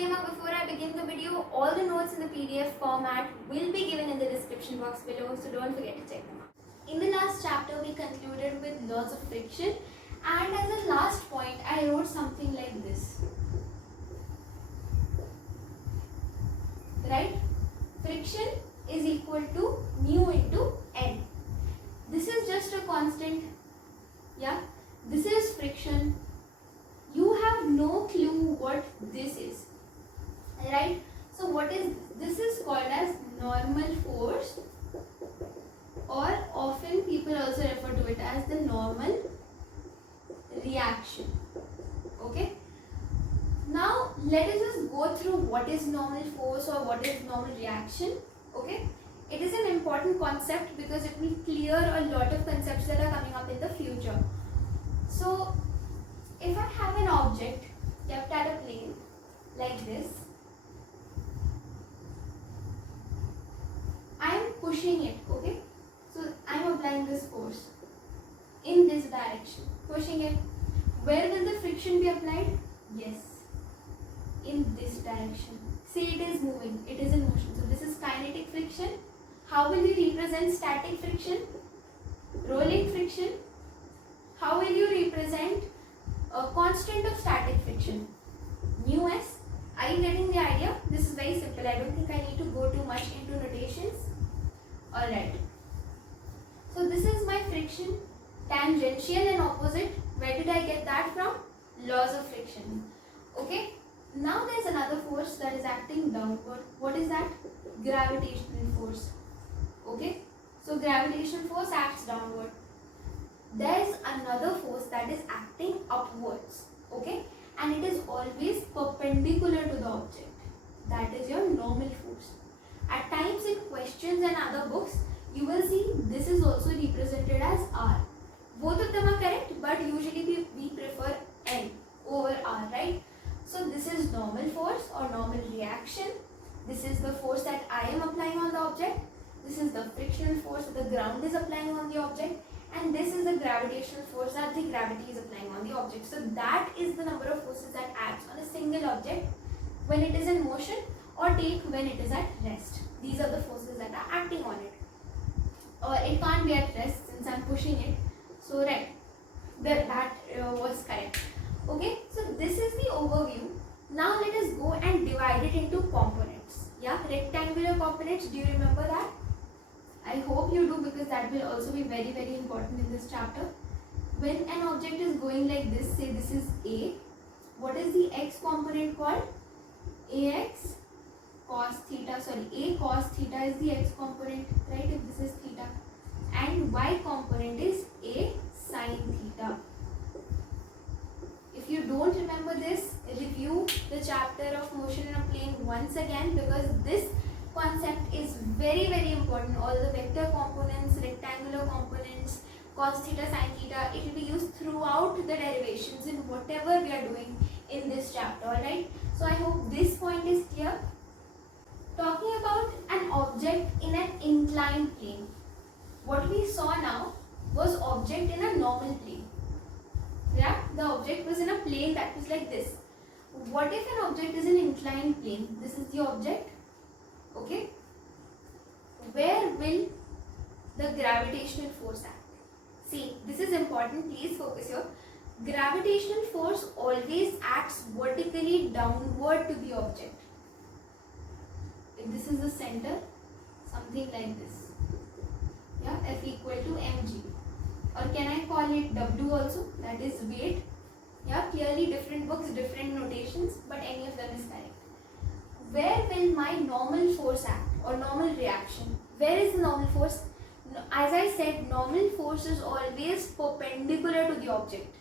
disclaimer before I begin the video. All the notes in the PDF format will be given in the description box below, so don't forget to check them out. In the last chapter, we concluded with laws of friction, and as a last point, I wrote something like this. Right? Friction is equal to mu into N. This is just a constant. Yeah? This is friction. You have no clue what this is. Right? So what is this is called as normal force, or often people also refer to it as the normal reaction. Okay? Now let us just go through what is normal force or what is normal reaction. Okay? It is an important concept because it will clear a lot of concepts that are coming up in the future. So if I have an object kept at a plane like this, I am pushing it, okay? So I am applying this force in this direction, pushing it. Where will the friction be applied? Yes, in this direction. See, it is moving, it is in motion. So this is kinetic friction. How will you represent static friction? Rolling friction. How will you represent a constant of static friction? Mu s. Are you getting the idea? This is very simple. I don't think I need to go too much into notations. Alright. So this is my friction. Tangential and opposite. Where did I get that from? Laws of friction. Okay. Now there is another force that is acting downward. What is that? Gravitational force. Okay. So gravitational force acts downward. There is another force that is acting upwards, okay, and it is always perpendicular to the object. That is your normal force. At times in questions and other books, you will see this is also represented as R. Both of them are correct, but usually we prefer N over R, right? So this is normal force or normal reaction. This is the force that I am applying on the object. This is the frictional force that the ground is applying on the object. And this is the gravitational force that the gravity is applying on the object. So that is the number of forces that acts on a single object when it is in motion, or take when it is at rest. These are the forces that are acting on it. Or it can't be at rest since I am pushing it. So right, that was correct. Okay, so this is the overview. Now let us go and divide it into components. Yeah, rectangular components. Do you remember that? I hope you do, because that will also be very, very important in this chapter. When an object is going like this, say this is A, what is the x component called? Ax cos theta, A cos theta is the x component, right, if this is theta. And y component is A sin theta. If you don't remember this, review the chapter of motion in a plane once again, because this concept is very, very important. All the vector components, rectangular components, cos theta, sin theta, it will be used throughout the derivations in whatever we are doing in this chapter. Alright, so I hope this point is clear. Talking about an object in an inclined plane, what we saw now was object in a normal plane. Yeah, the object was in a plane that was like this. What if an object is in an inclined plane? This is the object. Okay, where will the gravitational force act? See, this is important, please focus here. Gravitational force always acts vertically downward to the object. If this is the center, something like this. Yeah, F equal to mg. Or can I call it W also? That is weight. Yeah, clearly different books, different notations, but any of them is correct. Where will my normal force act or normal reaction? Where is the normal force? As I said, normal force is always perpendicular to the object.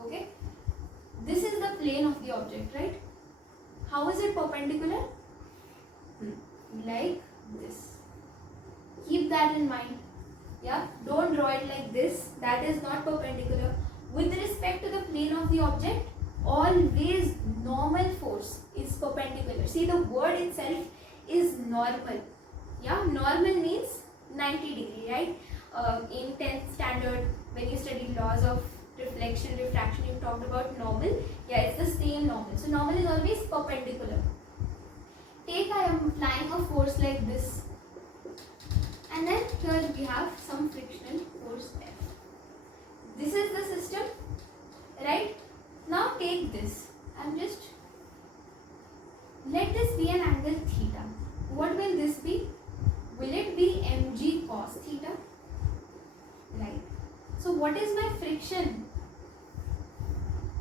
Okay? This is the plane of the object, right? How is it perpendicular? Like this. Keep that in mind. Yeah? Don't draw it like this. That is not perpendicular. With respect to the plane of the object, always normal force is perpendicular. See, the word itself is normal. Yeah, normal means 90 degree, right? In 10th standard, when you studied laws of reflection, refraction, you talked about normal. Yeah, it's the same normal. So normal is always perpendicular. like this. And then here we have some frictional force F. This is the system, right? Now take this and just let this be an angle theta. What will this be? Will it be mg cos theta? Right. So what is my friction?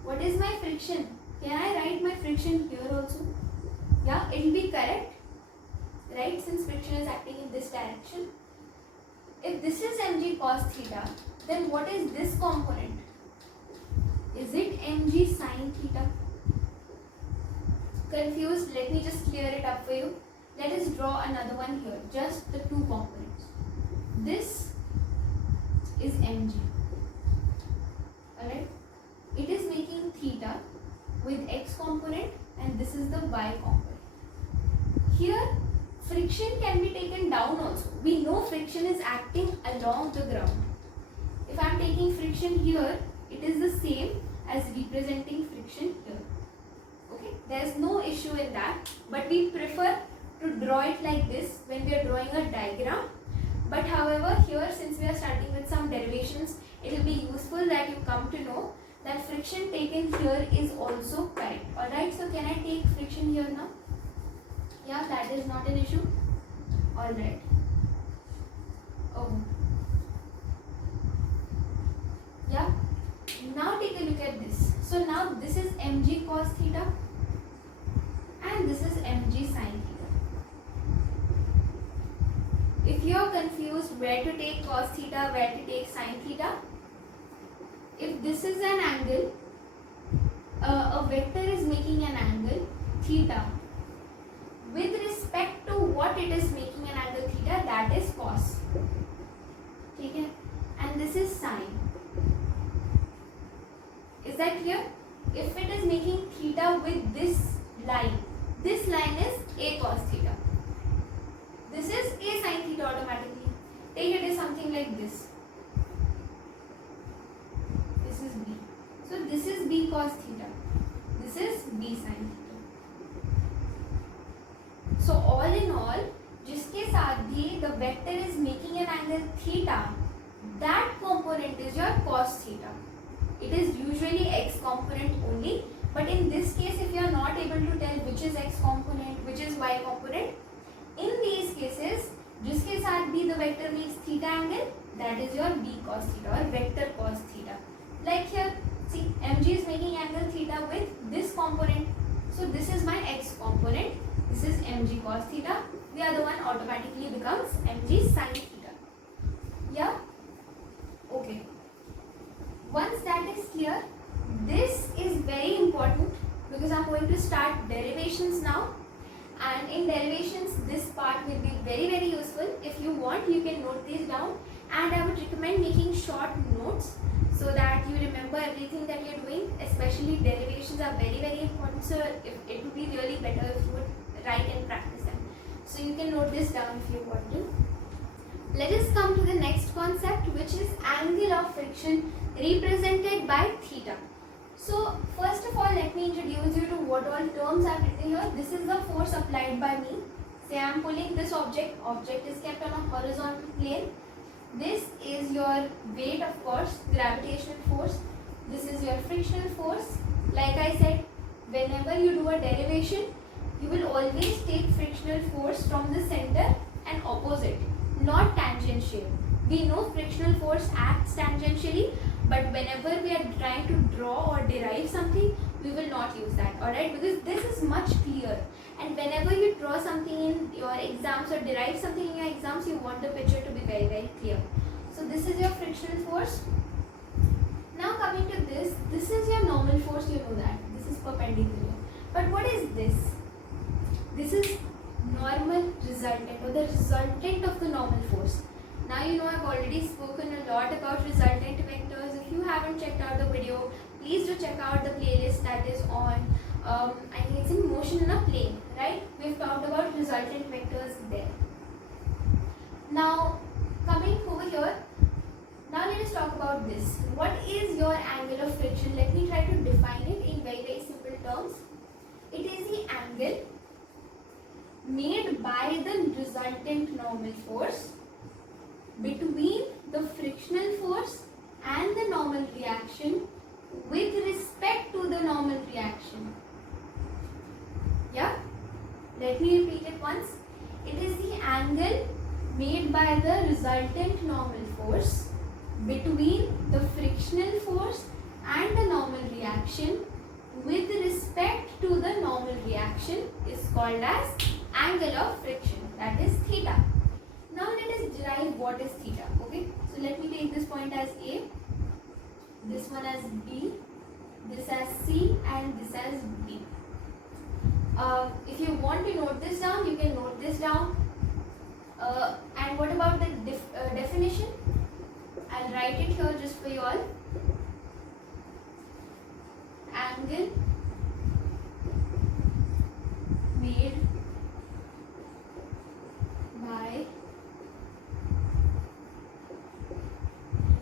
What is my friction? Can I write my friction here also? Yeah, it will be correct, right? Since friction is acting in this direction. If this is mg cos theta, then what is this component? Is it mg sin theta? Confused? Let me just clear it up for you. Let us draw another one here. Just the two components. This is mg. Alright? It is making theta with x component and this is the y component. Here friction can be taken down also. We know friction is acting along the ground. If I am taking friction here, it is the same as representing friction here. Okay, there is no issue in that, but we prefer to draw it like this when we are drawing a diagram. But however, here since we are starting with some derivations, it will be useful that you come to know that friction taken here is also correct. Alright, so can I take friction here now? Yeah, that is not an issue. Alright. Oh. Yeah. Now take a look at this. So now this is mg cos theta and this is mg sin theta. If you are confused where to take cos theta, where to take sin theta, if this is an angle, a vector is making an angle theta. With respect to what it is making an angle theta, that is cos. Okay? And this is sine. Is that clear? If it is making theta with this line is a cos theta. This is a sin theta automatically. Take it as something like this. This is b. So this is b cos theta. This is b sin theta. So all in all, जिसके साथ भी the vector is making an angle theta, that component is your cos theta. It is usually x component only, but in this case, if you are not able to tell which is x component, which is y component, in these cases, जिसके साथ भी the vector makes theta angle, that is your b cos theta or vector cos theta. Like here, see, mg is making angle theta with this component. So this is my x component. This is mg cos theta. The other one automatically becomes mg sin theta. Yeah? Okay. Once that is clear, this is very important because I am going to start derivations now. And in derivations, this part will be very, very useful. If you want, you can note these down. And I would recommend making short notes so that you remember everything that you are doing. Especially derivations are very, very important. So it would be really better if you would write and practice them. So you can note this down if you want to. Let us come to the next concept, which is angle of friction represented by theta. So first of all, let me introduce you to what all terms I have written here. This is the force applied by me. Say I am pulling this object is kept on a horizontal plane. This is your weight, of course, gravitational force. This is your frictional force. Like I said, whenever you do a derivation, you will always take frictional force from the center and opposite, not tangential. We know frictional force acts tangentially, but whenever we are trying to draw or derive something, we will not use that, alright? Because this is much clearer. And whenever you draw something in your exams or derive something in your exams, you want the picture to be very, very clear. So this is your frictional force. Now coming to this is your normal force, you know that. This is perpendicular. But what is this? This is normal resultant or the resultant of the normal force. Now you know I've already spoken a lot about resultant vectors. If you haven't checked out the video, please do check out the playlist that is on, I think it's in motion in a plane, right? We've talked about resultant vectors there. Now coming over here, now let us talk about this. What is your angle of friction? Let me try to define it in very, very simple terms. It is the angle made by the resultant normal force between the frictional force and the normal reaction with respect to the normal reaction. Yeah? Let me repeat it once. It is the angle made by the resultant normal force between the frictional force and the normal reaction with respect to the normal reaction is called as angle of friction, that is theta. Now let us derive what is theta. Okay, so let me take this point as A, this one as B, this as C, and this as B. If you want to note this down, you can note this down. And what about the definition? I'll write it here just for you all. Angle made by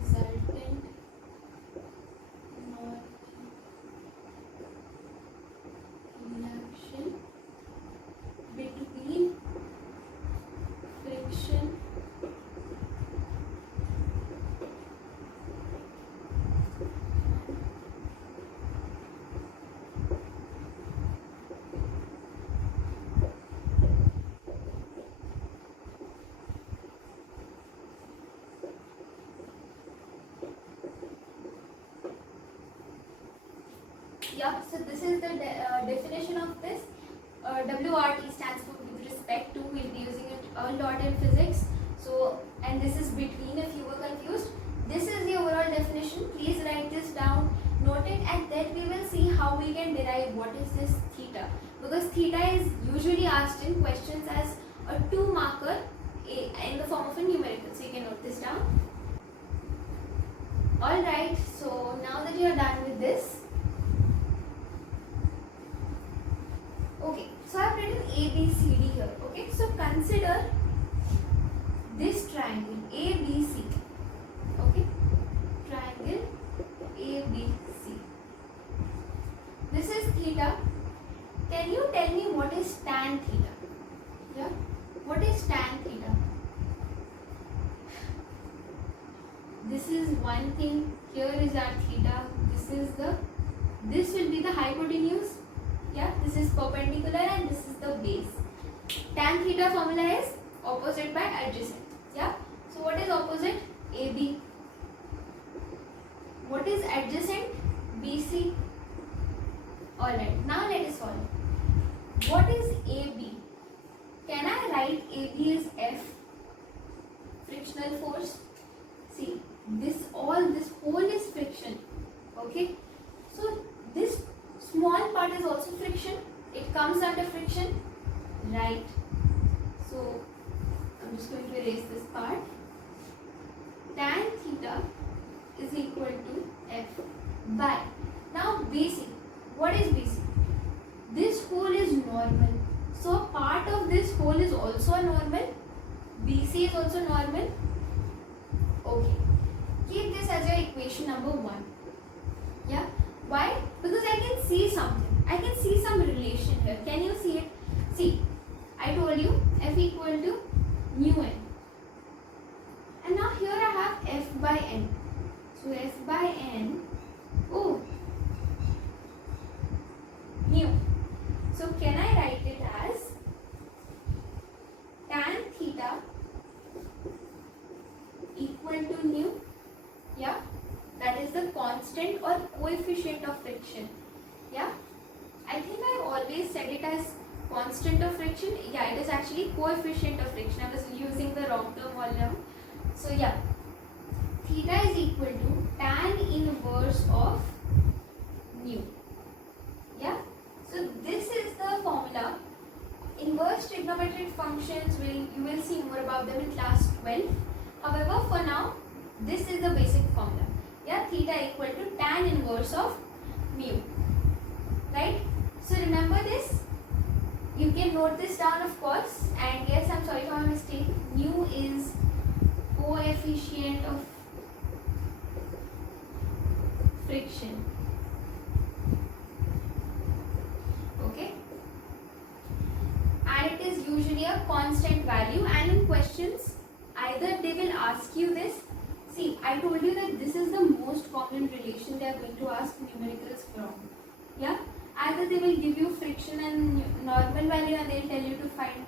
resultant normal reaction between friction Yeah, so this is the definition of this. WRT stands for with respect to. We'll be using it a lot in physics. So, and this is between if you were confused. This is the overall definition. Please write this down, note it, and then we will see how we can derive what is this theta. Because theta is usually asked in questions as a 2 marker in the form of a numerical. So you can note this down. Alright, so now that you are done with this, okay, so I have written A, B, C, D here. Okay, so consider this triangle A, B, C. Okay, triangle A, B, C. This is theta. Can you tell me what is tan theta? Yeah, what is tan theta? This is one thing. Here is our theta. This will be the hypotenuse. Yeah, this is perpendicular and this is the base. Tan theta formula is opposite by adjacent. Yeah, so what is opposite? AB. What is adjacent? BC. Alright, now let us follow. What is AB? Can I write AB as F? Frictional force. See, this whole is friction. Okay, so this small part is also friction. It comes under friction, right? So I'm just going to erase this part. Tan theta is equal to F by, now BC. What is BC? This whole is normal. So part of this whole is also normal. BC is also normal. Okay. Keep this as your equation number 1. Yeah. Why? Because I can see something. I can see some relation here. Can you see it? See, I told you F equal to mu n. And now here I have F by n. So F by n, oh, mu. So can I write it as tan theta equal to nu? Yeah, that is the constant or coefficient of friction. Yeah, I think I have always said it as constant of friction. Yeah, it is actually coefficient of friction. I was using the wrong term all along. So yeah, theta is equal to tan inverse of nu. Yeah, so this is the formula. Inverse trigonometric functions, you will see more about them in class 12. However, for now, this is the basic formula. Yeah, theta equal to tan inverse of mu. Right? So remember this. You can note this down, of course. And yes, I'm sorry for my mistake. Nu is coefficient of friction. Okay? And it is usually a constant value, and in questions either they will ask you this. See, I told you that this is the most common relation they are going to ask numericals from. Yeah, either they will give you friction and normal value and they will tell you to find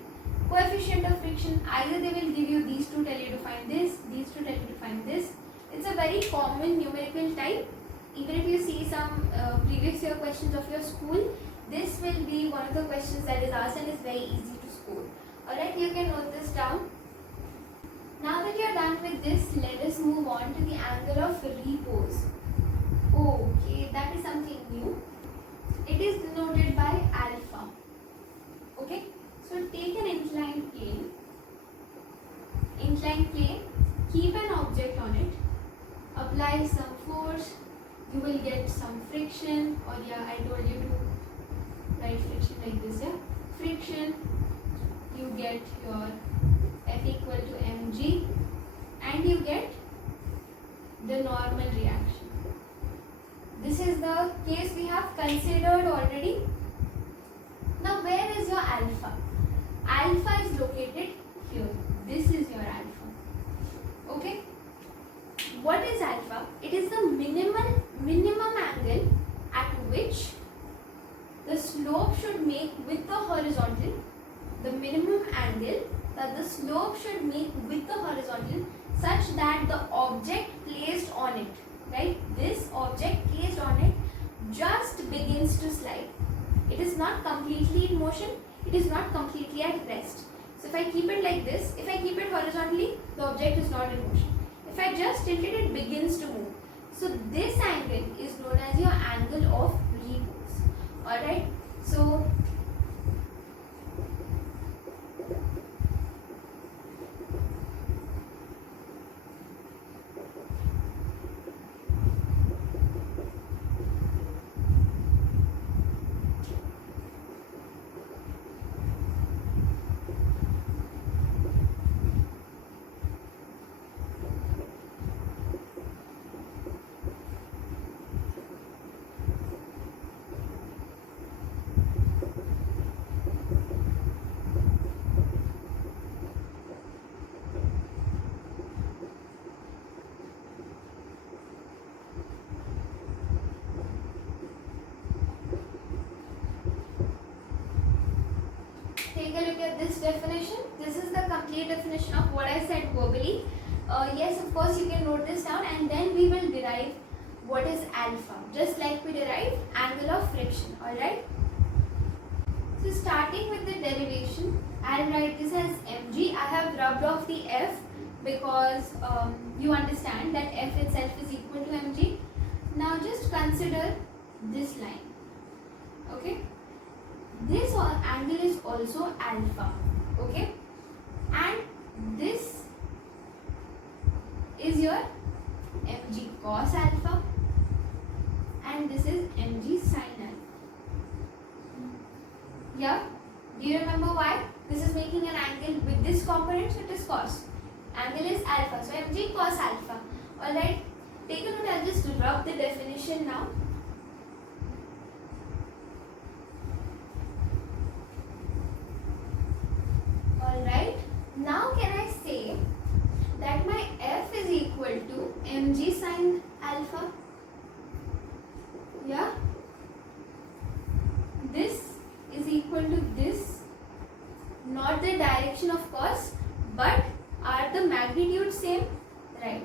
coefficient of friction, either they will give you these two, tell you to find this, these two tell you to find this. It's a very common numerical type. Even if you see some previous year questions of your school, this will be one of the questions that is asked and is very easy to score. Alright, you can note this down. Now that you are done with this, let us move on to the angle of repose. Okay, that is something new. It is denoted by alpha. Okay, so take an inclined plane. Inclined plane, keep an object on it, apply some force, you will get some friction, or yeah, I told you to write friction like this, yeah. Friction, you get your F equal to mg, and you get the normal reaction. This is the case we have considered already. Now where is your alpha? Alpha is located here. This is your alpha. Okay? What is alpha? It is the minimum angle at which the slope should make with the horizontal. The minimum angle that the slope should make with the horizontal such that the object placed on it, right? This object placed on it just begins to slide. It is not completely in motion. It is not completely at rest. So if I keep it like this, if I keep it horizontally, the object is not in motion. If I just tilt it, it begins to move. So this angle is known as your angle of repose. Alright, so take a look at this definition. This is the complete definition of what I said verbally. Yes, of course, you can note this down, and then we will derive what is alpha, just like we derive angle of friction. Alright. So starting with the derivation, I'll write this as mg. I have rubbed off the f because you understand that f itself is equal to mg. Now just consider this line. Okay. This angle is also alpha, okay, and this is your mg cos alpha, and this is mg sin alpha. Yeah, do you remember why? This is making an angle with this component, so it is cos. Angle is alpha, so mg cos alpha. Alright, take a note, I'll just rub the definition now. Alright, now can I say that my f is equal to mg sin alpha? Yeah, this is equal to this, not the direction of course, but are the magnitude same? Right,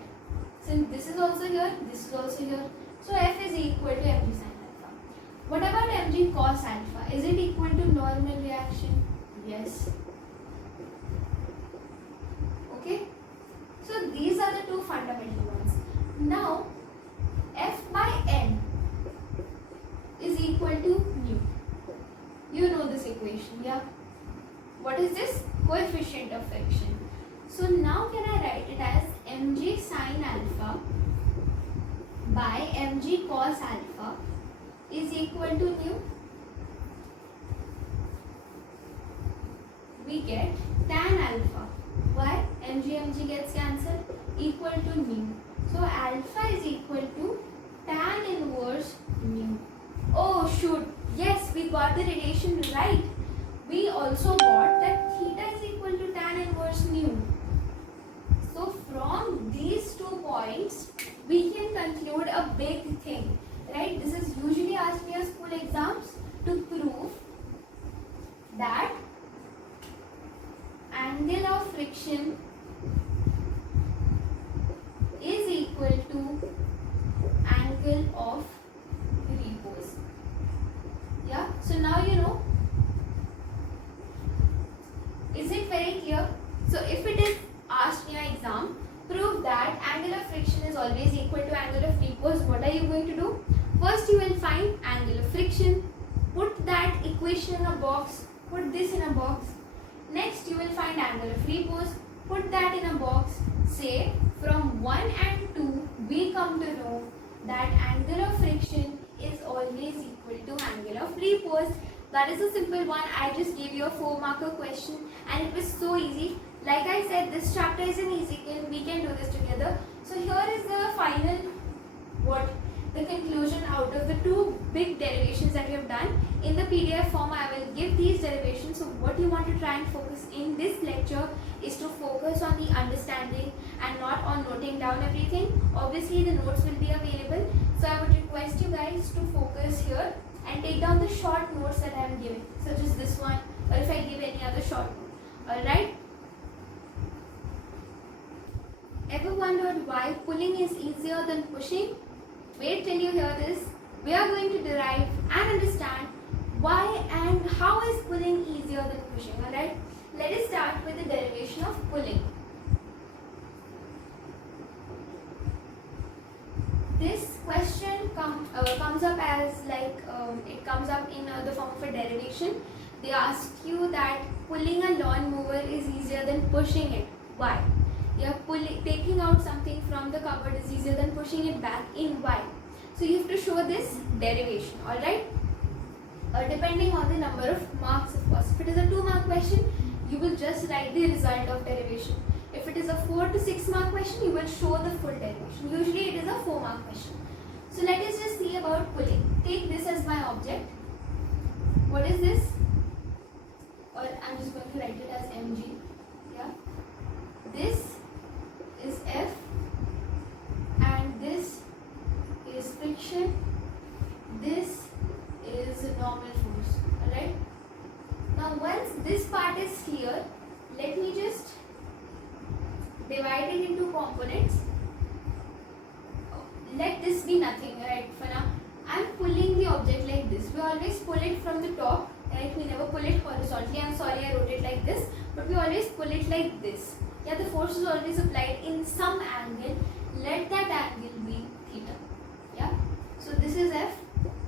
since this is also here, this is also here, so f is equal to mg sin alpha. What about mg cos alpha? Is it equal to normal reaction? Yes. Okay, so these are the two fundamental ones. Now f by n is equal to nu. You know this equation, yeah? What is this? Coefficient of friction. So now can I write it as mg sin alpha by mg cos alpha is equal to nu? We get tan alpha. Why? mg gets cancelled, equal to nu. So alpha is equal to tan inverse nu. Oh shoot, yes, we got the relation right. We also got that theta friction is equal to angle of repose. Yeah, so now you know. Is it very clear? So if it is asked in your exam, prove that angle of friction is always equal to angle of repose. What are you going to do? First you will find angle of friction, put that equation in a box, put this in a box. Next you will find angle of repose, put that in a box. Say from 1 and 2 we come to know that angle of friction is always equal to angle of repose. That is a simple one. I just gave you a 4-marker question and it was so easy. Like I said, this chapter is an easy one. We can do this together. So here is the final the conclusion out of the 2 big derivations that we have done. In the PDF form I will give these derivations. So what you want to try and focus in this lecture is to focus on the understanding and not on noting down everything. Obviously the notes will be available. So I would request you guys to focus here and take down the short notes that I am giving, such as this one, or if I give any other short note. Alright? Ever wondered why pulling is easier than pushing? Wait till you hear this. We are going to derive and understand why and how is pulling easier than pushing. Alright? Let us start with the derivation of pulling. This question comes up as it comes up in the form of a derivation. They ask you that pulling a lawn mower is easier than pushing it. Why? Taking out something from the cupboard is easier than pushing it back in. Why? So you have to show this derivation. Alright? Depending on the number of marks, of course. If it is a 2-mark question, you will just write the result of derivation. If it is a 4 to 6 mark question, you will show the full derivation. Usually it is a 4-mark question. So let us just see about pulling. Take this as my object. What is this? Or I'm just going to write it as mg. Yeah. This is F and this is friction. This is normal force. Alright. Now once this part is clear, let me just divide it into components. Let this be nothing, right? For now, I'm pulling the object like this. We always pull it from the top, right? We never pull it horizontally. I'm sorry I wrote it like this, but we always pull it like this. Yeah, the force is always applied in some angle. Let that angle be theta. Yeah. So this is F.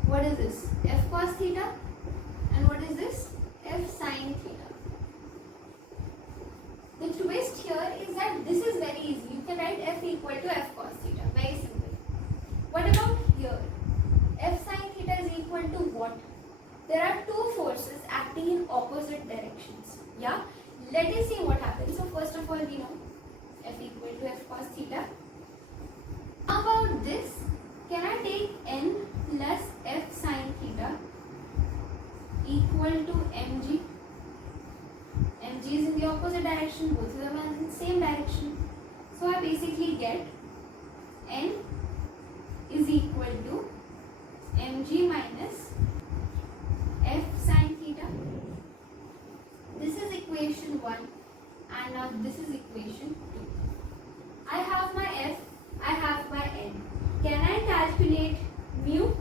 What is this? F cos theta. And what is this? F sin theta. The twist here is that this is very easy. You can write F equal to F cos theta. Very simple. What about here? F sin theta is equal to what? There are 2 forces acting in opposite directions. Yeah? Let us see what happens. So first of all, we know F equal to F cos theta. How about this? Can I take N plus F sin theta equal to mg? Mg is in the opposite direction, both of them are in the same direction. So I basically get N is equal to mg minus F sin theta. This is equation 1 and now this is equation 2. I have my F, I have my N. Can I calculate mu?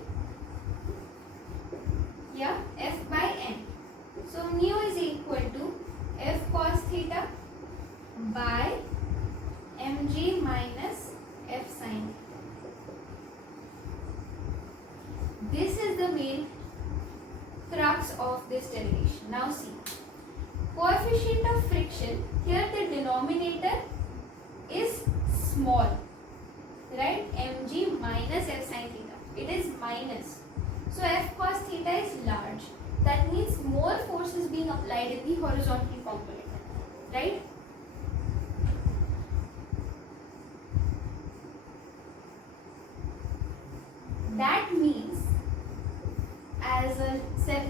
Yeah, F by N. So mu is equal to F cos theta by mg minus F sin. This is the main crux of this derivation. Now see, coefficient of friction, here the denominator is small, right? Mg minus F sin theta. It is minus. So F cos theta is large. That means more force is being applied in the horizontal component, right? That means as a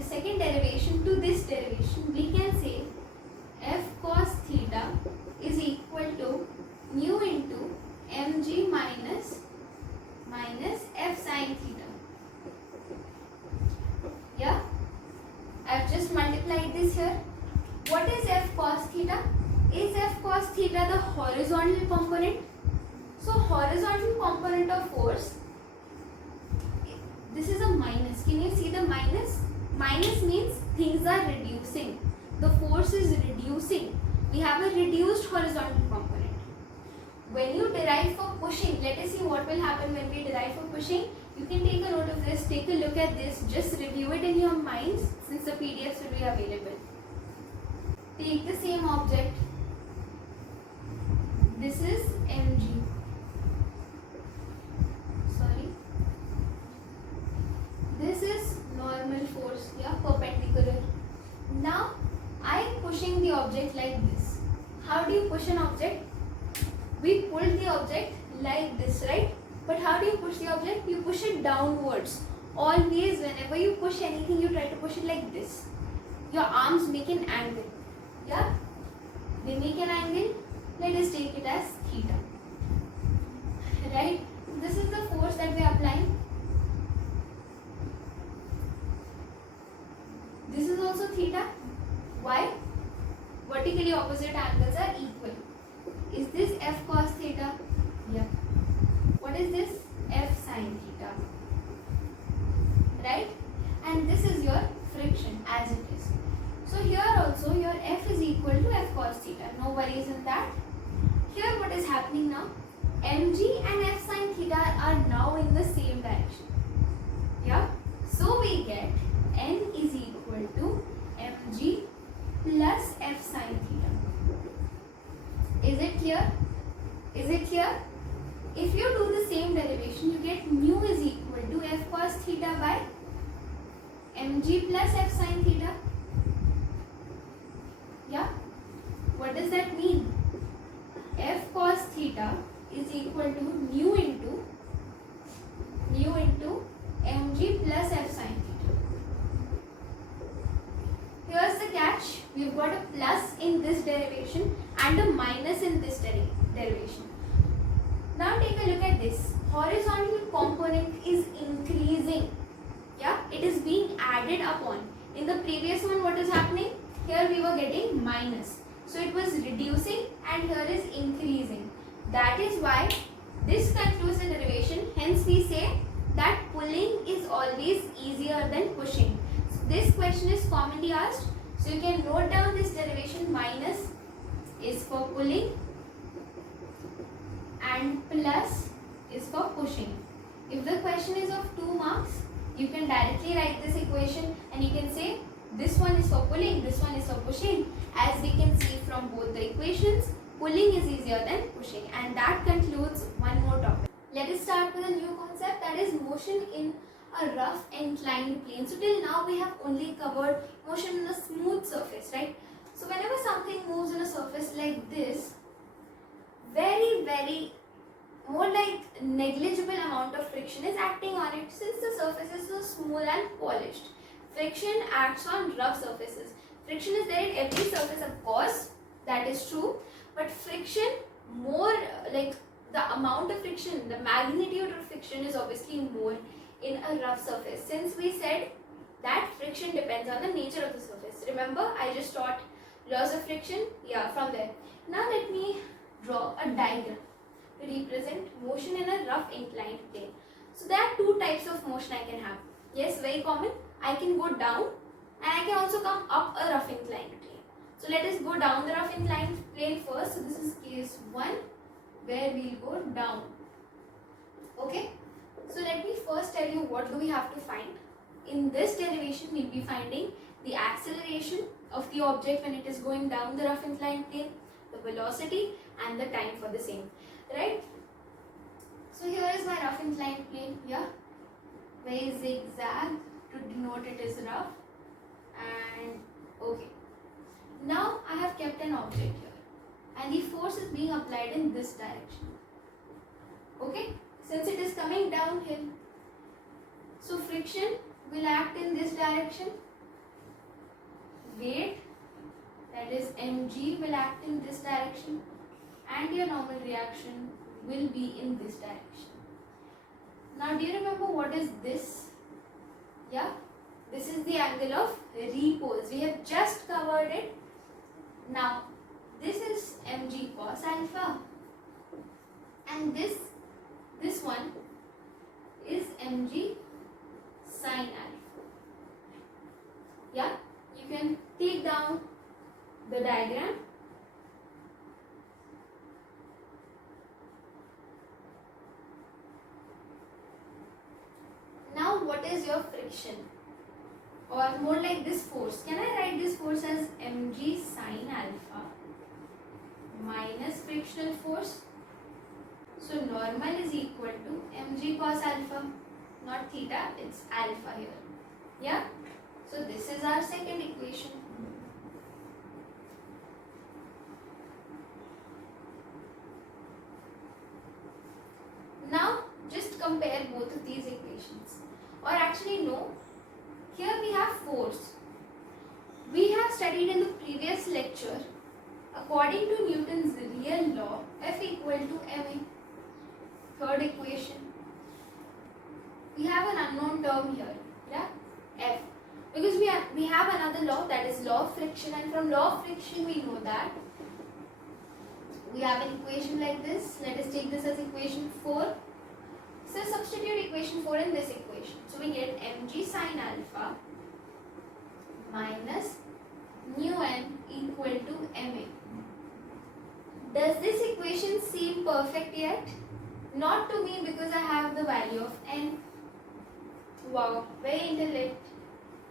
second derivation to this derivation, we can say F cos theta is equal to mu into mg minus F sin theta. Yeah, I've just multiplied this here. What is F cos theta? Is F cos theta the horizontal component? So horizontal component of force, this is a minus. Can you see the minus? Minus means things are reducing. The force is reducing. We have a reduced horizontal component. When you derive for pushing, let us see what will happen when we derive for pushing. You can take a note of this, take a look at this, just review it in your minds since the PDFs will be available. Take the same object. This is mg. Sorry. This is normal force, yeah, perpendicular. Now I am pushing the object like this. How do you push an object? We pull the object like this, right? But how do you push the object? You push it downwards. Always, whenever you push anything, you try to push it like this. Your arms make an angle. Yeah? They make an angle. Let us take it as theta. Right? This is the force that we are applying. This is also theta. Why? Vertically opposite angles are equal. Is this f cos theta? Yeah. What is this? F sin theta. Right? And this is your friction as it is. So here also your f is equal to f cos theta. No worries in that. Here what is happening now? mg and f sin theta are now in the same direction. Yeah? So we get n is equal to mg plus f sin theta. Is it clear? Is it clear? If you do the same derivation, you get mu is equal to f cos theta by mg plus f sin theta. Yeah? What does that mean? F cos theta is equal to mu into mg plus f sin theta. Here's the catch. We've got a plus in this derivation and a minus in this derivation. Now take a look at this. Horizontal component is increasing. Yeah, it is being added upon. In the previous one, what is happening? Here we were getting minus. So it was reducing and here is increasing. That is why this concludes the derivation. Hence we say that pulling is always easier than pushing. So this question is commonly asked. So you can note down this derivation. Minus is for pulling and plus is for pushing. If the question is of 2 marks, you can directly write this equation and you can say this one is for pulling, this one is for pushing. As we can see from both the equations, pulling is easier than pushing. And that concludes one more topic. Let us start with a new concept, that is motion in a rough inclined plane. So till now we have only covered motion in a smooth surface, right? So whenever something moves in a surface like this, very more like negligible amount of friction is acting on it since the surface is so smooth and polished. Friction acts on rough surfaces. Friction is there in every surface, of course, that is true, but friction, more like the amount of friction, the magnitude of friction is obviously more in a rough surface, since we said that friction depends on the nature of the surface. Remember, I just taught laws of friction, yeah, from there. Now let me draw a diagram to represent motion in a rough inclined plane. So there are 2 types of motion I can have. Yes, very common. I can go down and I can also come up a rough inclined plane. So let us go down the rough inclined plane first. So this is case 1 where we will go down. Okay. So let me first tell you what do we have to find. In this derivation, we will be finding the acceleration of the object when it is going down the rough inclined plane, the velocity and the time for the same, right? So here is my rough inclined plane here, very zigzag to denote it is rough, and okay. Now I have kept an object here and the force is being applied in this direction. Okay, since it is coming downhill, so friction will act in this direction, weight, that is mg, will act in this direction, and your normal reaction will be in this direction. Now do you remember what is this? Yeah, this is the angle of repose. We have just covered it. Now this is mg cos alpha, and this one is mg sin alpha. Yeah, you can take down the diagram. Now what is your friction, or more like this force? Can I write this force as mg sin alpha minus frictional force? So normal is equal to mg cos alpha, not theta, it's alpha here. Yeah, so this is our second equation. Now just compare both of these equations, or actually no, here we have force. We have studied in the previous lecture, according to Newton's real law, F equal to ma. Third equation, we have an unknown term here, yeah, F, because we have another law, that is law of friction, and from law of friction we know that we have an equation like this. Let us take this as equation 4. So substitute equation 4 in this equation. So we get mg sin alpha minus mu n equal to ma. Does this equation seem perfect yet? Not to me, because I have the value of n. Wow, very intellect.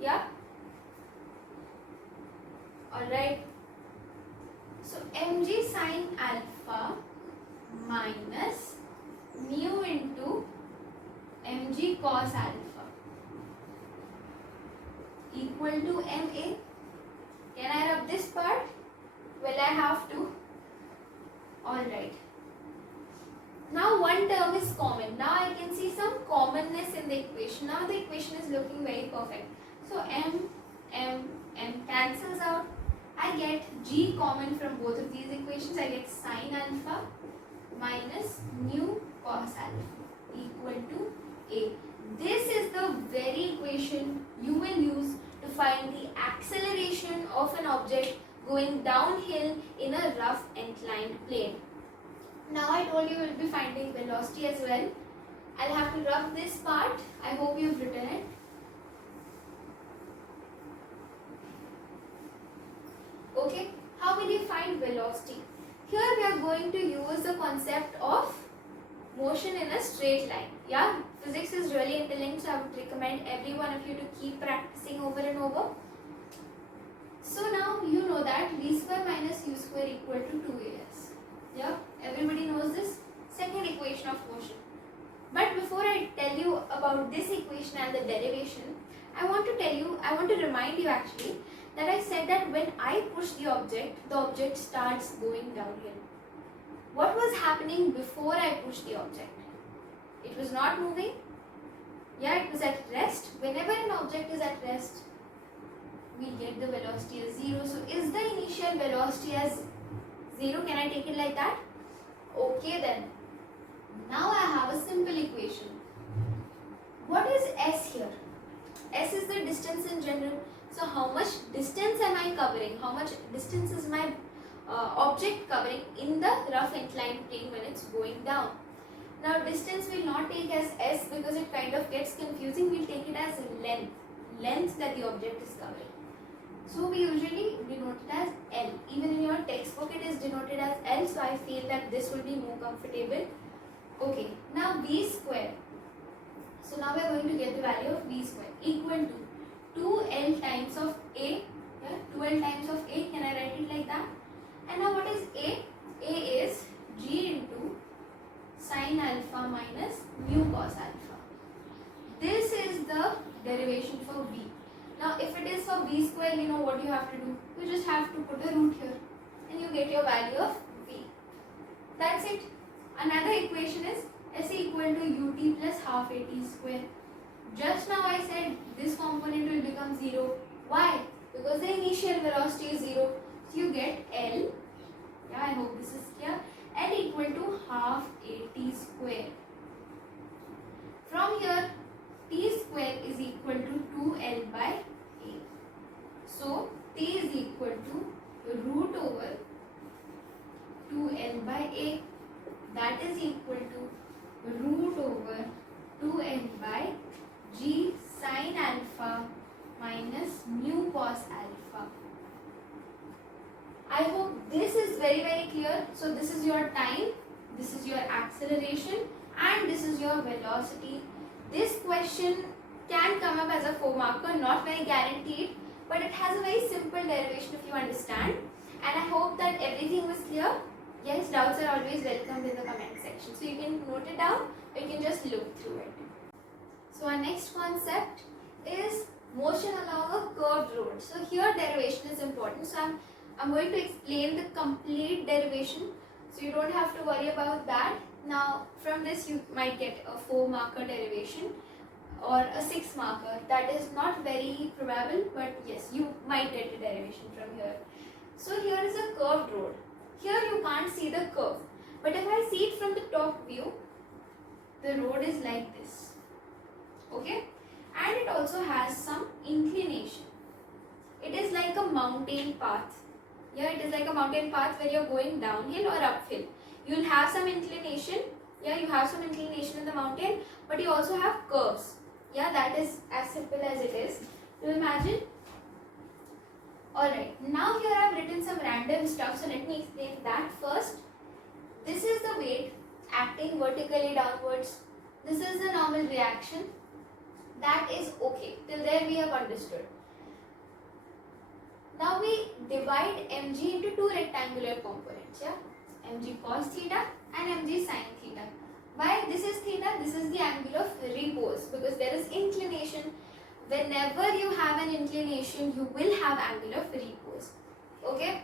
Yeah? Alright. So mg sin alpha minus mu into mg cos alpha equal to ma. Can I rub this part? Well, I have to. Alright. Now one term is common. Now I can see some commonness in the equation. Now the equation is looking very perfect. So m cancels out. I get g common from both of these equations. I get sin alpha minus mu cos alpha equal to a. This is the very equation you will use to find the acceleration of an object going downhill in a rough inclined plane. Now I told you we will be finding velocity as well. I'll have to rub this part. I hope you've written it. Okay, how will you find velocity? Here we are going to use the concept of motion in a straight line. Yeah, physics is really interlinked, so I would recommend every one of you to keep practicing over and over. So now you know that v square minus u square equal to 2as. Yeah, everybody knows this second equation of motion. But before I tell you about this equation and the derivation, I want to remind you actually that I said that when I push the object starts going downhill. What was happening before I pushed the object? It was not moving. Yeah, it was at rest. Whenever an object is at rest, we get the velocity as 0. So is the initial velocity as 0? Can I take it like that? Okay then. Now I have a simple equation. What is s here? S is the distance in general. So how much distance am I covering? How much distance is my object covering in the rough inclined plane when it's going down? Now distance we'll not take as s because it kind of gets confusing. We'll take it as length that the object is covering. So we usually denote it as L. Even in your textbook it is denoted as L, so I feel that this will be more comfortable. Okay, now v square. So now we are going to get the value of v square equal to 2L times of A. Yeah, 2L times of A. Can I write it like that? And now what is A? A is G into sin alpha minus mu cos alpha. This is the derivation for V. Now if it is for V square, you know what you have to do. You just have to put a root here and you get your value of V. That's it. Another equation is S equal to ut plus half at square. Just now I said this component will become 0. Why? Because the initial velocity is 0. So you get L. Yeah, I hope this is clear. L equal to half at square. From here, t square is equal to 2L by A. So t is equal to root over 2n by a, that is equal to root over 2n by g sine alpha minus mu cos alpha. I hope this is very clear. So this is your time, this is your acceleration, and this is your velocity. This question can come up as a 4 marker, not very guaranteed, but it has a very simple derivation if you understand. And I hope that everything was clear. Yes, doubts are always welcome in the comment section. So you can note it down or you can just look through it. So our next concept is motion along a curved road. So here derivation is important. So I'm going to explain the complete derivation. So you don't have to worry about that. Now from this you might get a 4 marker derivation or a 6 marker. That is not very probable, but yes, you might get a derivation from here. So here is a curved road. Here you can't see the curve, but if I see it from the top view, the road is like this. Okay, and it also has some inclination. It is like a mountain path. Yeah, it is like a mountain path where you're going downhill or uphill. You'll have some inclination. Yeah, you have some inclination in the mountain, but you also have curves. Yeah, that is as simple as it is. You imagine. Alright, now here I have written some random stuff, so let me explain that first. This is the weight acting vertically downwards. This is the normal reaction. That is okay. Till there we have understood. Now we divide mg into two rectangular components. Yeah, mg cos theta and mg sin theta. Why this is theta? This is the angle of repose because there is inclination. Whenever you have an inclination, you will have angle of repose. Okay.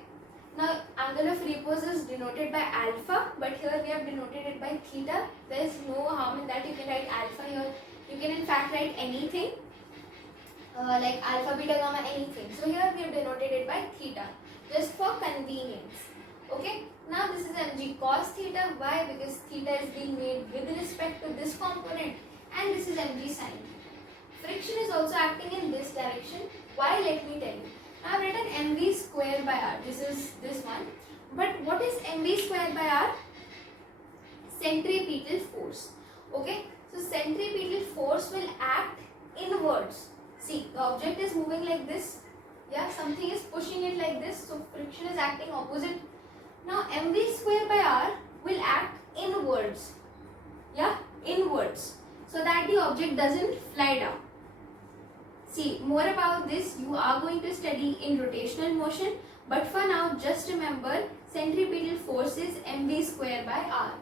Now angle of repose is denoted by alpha, but here we have denoted it by theta. There is no harm in that. You can write alpha here. You can in fact write anything like alpha, beta, gamma, anything. So here we have denoted it by theta just for convenience. Okay. Now this is mg cos theta. Why? Because theta is being made with respect to this component, and this is mg sin theta. Friction is also acting in this direction. Why? Let me tell you. I have written mv square by r. This is this one. But what is mv square by r? Centripetal force. Okay. So centripetal force will act inwards. See, the object is moving like this. Yeah, something is pushing it like this. So friction is acting opposite. Now mv square by r will act inwards. Yeah, inwards. So that the object doesn't fly down. See, more about this you are going to study in rotational motion, but for now just remember centripetal force is mv square by r.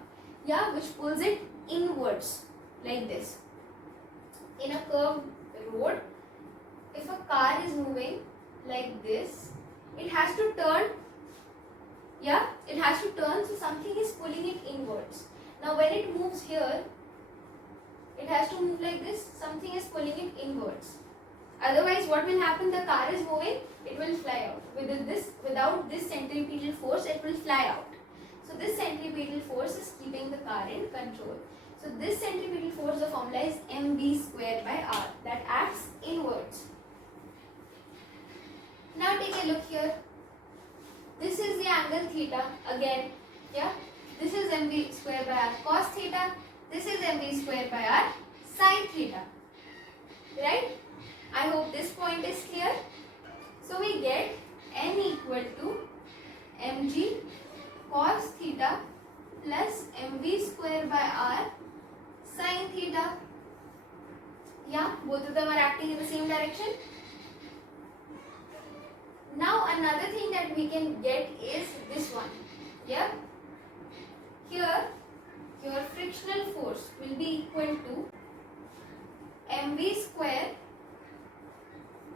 Yeah, which pulls it inwards like this. In a curved road, if a car is moving like this, it has to turn. Yeah, it has to turn, so something is pulling it inwards. Now when it moves here, it has to move like this, something is pulling it inwards. Otherwise, what will happen? The car is moving, it will fly out. Without this centripetal force, it will fly out. So this centripetal force is keeping the car in control. So this centripetal force, the formula is mv square by r, that acts inwards. Now take a look here. This is the angle theta again. Yeah, this is mv square by r cos theta. This is mv square by r sin theta. Right? I hope this point is clear. So we get n equal to mg cos theta plus mv square by r sin theta. Yeah, both of them are acting in the same direction. Now another thing that we can get is this one. Yeah. Here your frictional force will be equal to mv square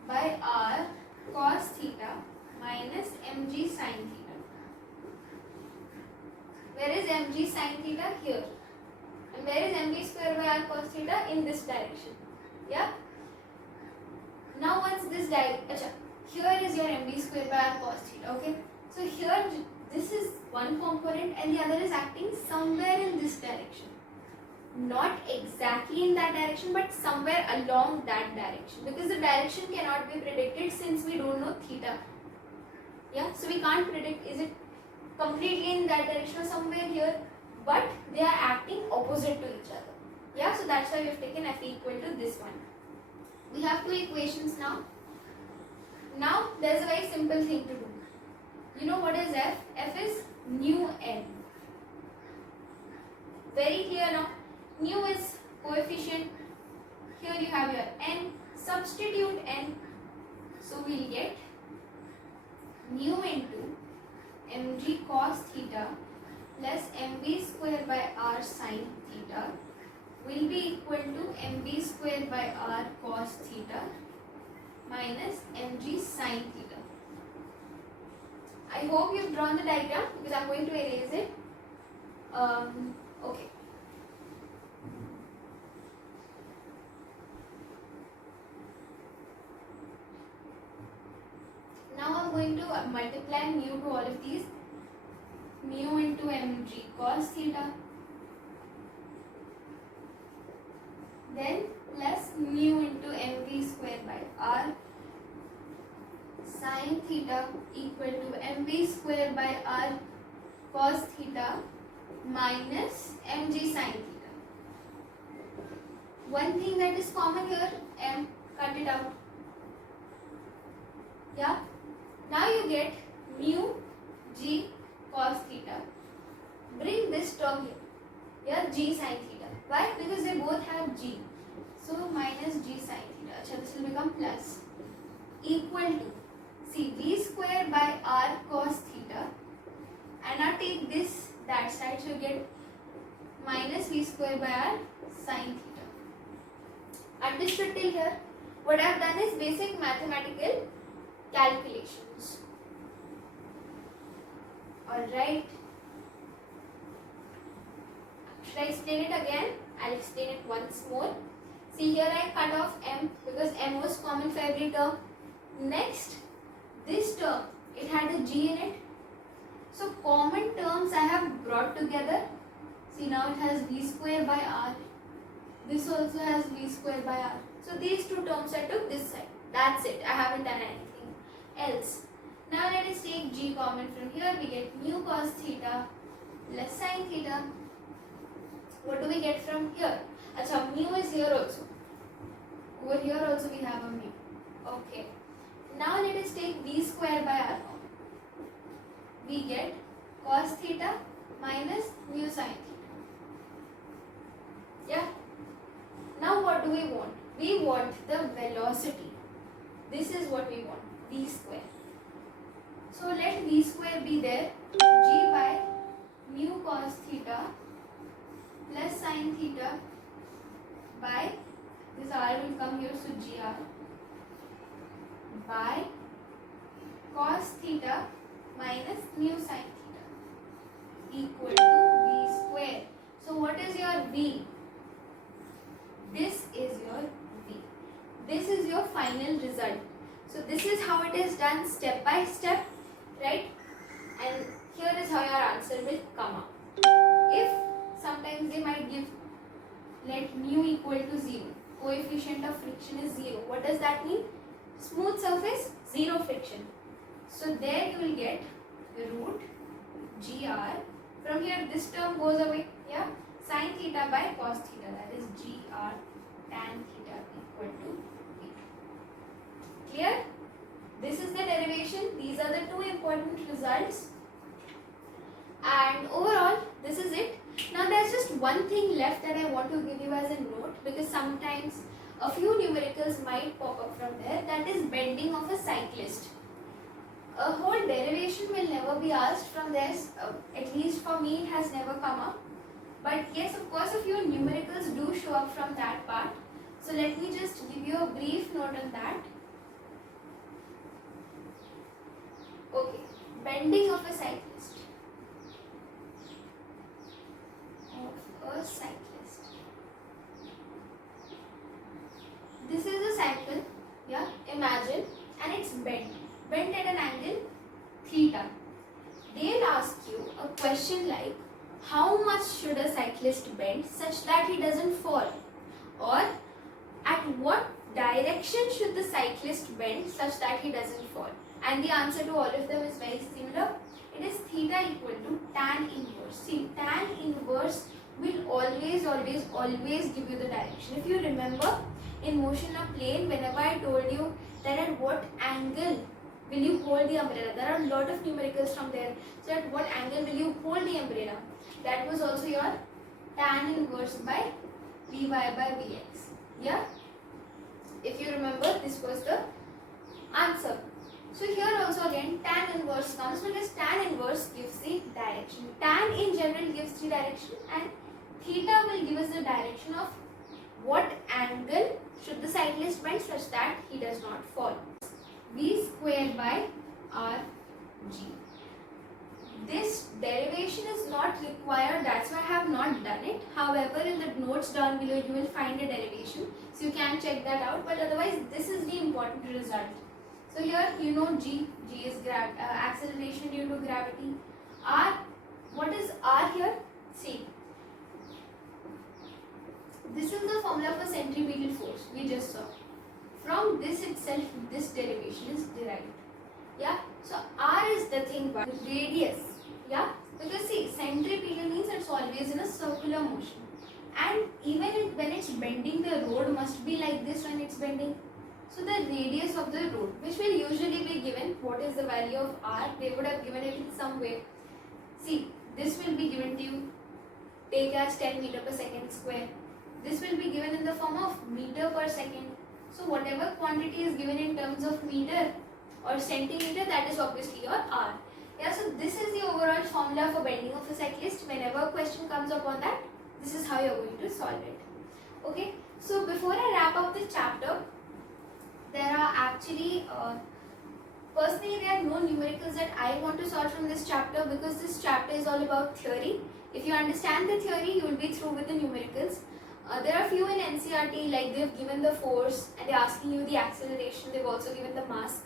by r cos theta minus mg sin theta. Where is mg sin theta? Here. And where is mv square by r cos theta? In this direction. Yeah. Now once this here is your mv square by r cos theta. Okay. So here this is one component and the other is acting somewhere in this direction. Not exactly in that direction, but somewhere along that direction, because the direction cannot be predicted since we don't know theta. Yeah, so we can't predict is it completely in that direction or somewhere here, but they are acting opposite to each other. Yeah, so that's why we have taken F equal to this one. We have two equations now. Now there's a very simple thing to do. You know what is F? F is nu n. Very clear now. Nu is coefficient. Here you have your n. Substitute n. So we'll get nu into mg cos theta plus mv square by r sin theta will be equal to mv square by r cos theta minus mg sin theta. I hope you've drawn the diagram because I'm going to erase it. Okay. Now I'm going to multiply mu to all of these. Mu into mg cos theta, then plus mu into mv square by r sin theta equal to mv square by r cos theta minus mg sin theta. One thing that is common here, m, cut it out. Yeah. Now you get mu g cos theta. Bring this term here. Yeah, g sin theta. Why? Because they both have g. So minus g sin theta. So this will become plus equal to, see, v square by r cos theta, and now take this that side, so you get minus v square by r sin theta. Understood till here? What I have done is basic mathematical calculations. Alright. Should I explain it again? I'll explain it once more. See, here I cut off m because m was common for every term. Next, this term, it had a g in it. So common terms I have brought together. See, now it has v square by r. This also has v square by r. So these two terms I took this side. That's it. I haven't done anything else. Now let us take g common from here. We get mu cos theta plus sin theta. What do we get from here? Achha, mu is here also. Over here also we have a mu. Okay. Now let us take v square by r. We get cos theta minus mu sin theta. Yeah. Now what do we want? We want the velocity. This is what we want, v square. So let v square be there, g by mu cos theta plus sin theta by, this r will come here, so gr, by cos theta minus mu sin theta equal to v square. So what is your v? This is your v. This is your final result. So this is how it is done step by step, right? And here is how your answer will come up. If sometimes they might give, let mu equal to 0, coefficient of friction is 0. What does that mean? Smooth surface, 0 friction. So there you will get root gr. From here this term goes away, yeah? Sin theta by cos theta, that is gr tan theta equal to v. Clear? This is the derivation. These are the two important results. And overall, this is it. Now there's just one thing left that I want to give you as a note, because sometimes a few numericals might pop up from there. That is bending of a cyclist. A whole derivation will never be asked from this. At least for me, it has never come up. But yes, of course, a few numericals do show up from that part. So let me just give you a brief note on that. Okay, bending of a cyclist. Of a cyclist. This is a cycle, yeah, imagine, and it's bent at an angle theta. They'll ask you a question like, how much should a cyclist bend such that he doesn't fall? Or at what direction should the cyclist bend such that he doesn't fall? And the answer to all of them is very similar. It is theta equal to tan inverse. See, tan inverse will always give you the direction. If you remember, in motion of plane, whenever I told you that at what angle will you hold the umbrella, there are a lot of numericals from there. So at what angle will you hold the umbrella? That was also your tan inverse by Vy by Vx. Yeah? If you remember, this was the answer. So here also again tan inverse comes because tan inverse gives the direction. Tan in general gives the direction and theta will give us the direction of what angle should the cyclist bend such that he does not fall. V square by Rg. This derivation is not required, that's why I have not done it. However, in the notes down below you will find a derivation, so you can check that out, but otherwise this is the important result. So here you know G is acceleration due to gravity. R, what is R here? See, this is the formula for centripetal force we just saw. From this itself, this derivation is derived. Yeah, so R is the thing, but radius. Yeah, because see, centripetal means it's always in a circular motion, and even when it's bending, the road must be like this when it's bending. So the radius of the road, which will usually be given, what is the value of R? They would have given it in some way. See, this will be given to you, take as 10 meter per second square. This will be given in the form of meter per second. So whatever quantity is given in terms of meter or centimeter, that is obviously your R. Yeah, so this is the overall formula for bending of a cyclist. Whenever a question comes up on that, this is how you are going to solve it. Okay, so before I wrap up this chapter, there are actually, personally there are no numericals that I want to solve from this chapter because this chapter is all about theory. If you understand the theory, you will be through with the numericals. There are few in NCERT, like they have given the force and they are asking you the acceleration, they have also given the mass.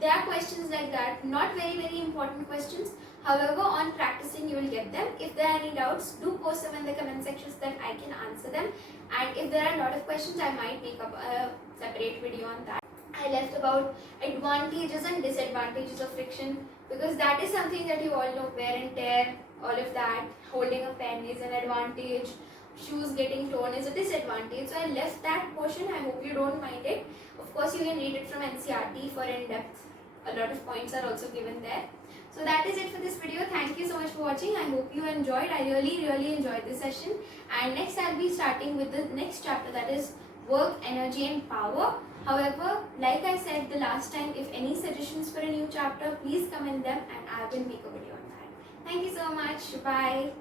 There are questions like that, not very important questions. However, on practicing you will get them. If there are any doubts, do post them in the comment section so that I can answer them. And if there are a lot of questions, I might make up a separate video on that. I left about advantages and disadvantages of friction because that is something that you all know, wear and tear, all of that. Holding a pen is an advantage, shoes getting torn is a disadvantage. So I left that portion, I hope you don't mind it. Of course, you can read it from NCERT for in-depth. A lot of points are also given there. So that is it for this video. Thank you so much for watching. I hope you enjoyed. I really enjoyed this session. And next I'll be starting with the next chapter, that is work, energy and power. However, like I said the last time, if any suggestions for a new chapter, please comment them and I will make a video on that. Thank you so much. Bye.